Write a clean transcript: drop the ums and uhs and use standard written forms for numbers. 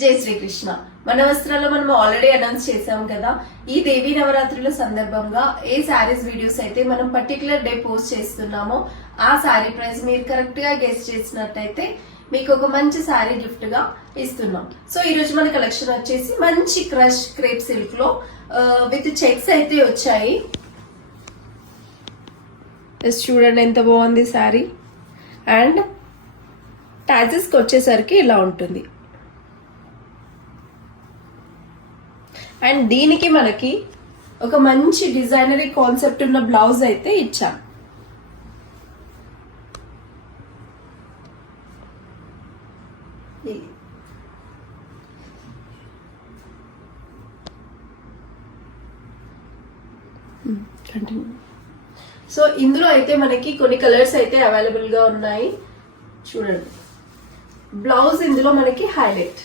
జై శ్రీకృష్ణ. మన వస్త్రాల్లో మనం ఆల్రెడీ అనౌన్స్ చేసాం కదా, ఈ దేవీ నవరాత్రుల సందర్భంగా ఏ శారీస్ వీడియోస్ అయితే మనం పర్టికులర్ డే పోస్ట్ చేస్తున్నామో ఆ శారీ ప్రైస్ మీరు కరెక్ట్ గా గెస్ చేసినట్టయితే మీకు ఒక మంచి శారీ గిఫ్ట్ గా ఇస్తున్నాం. సో ఈ రోజు మన కలెక్షన్ వచ్చేసి మంచి క్రష్ క్రేప్ సిల్క్ లో విత్ చెక్స్ అయితే వచ్చాయి. చూడండి ఎంత బాగుంది శారీ. అండ్ టాజెస్ కి వచ్చేసరికి ఇలా ఉంటుంది. అండ్ దీనికి మనకి ఒక మంచి డిజైనరీ కాన్సెప్ట్ ఉన్న బ్లౌజ్ అయితే ఇచ్చాం. సో ఇందులో అయితే మనకి కొన్ని కలర్స్ అయితే అవైలబుల్ గా ఉన్నాయి. చూడండి, బ్లౌజ్ ఇందులో మనకి హైలైట్.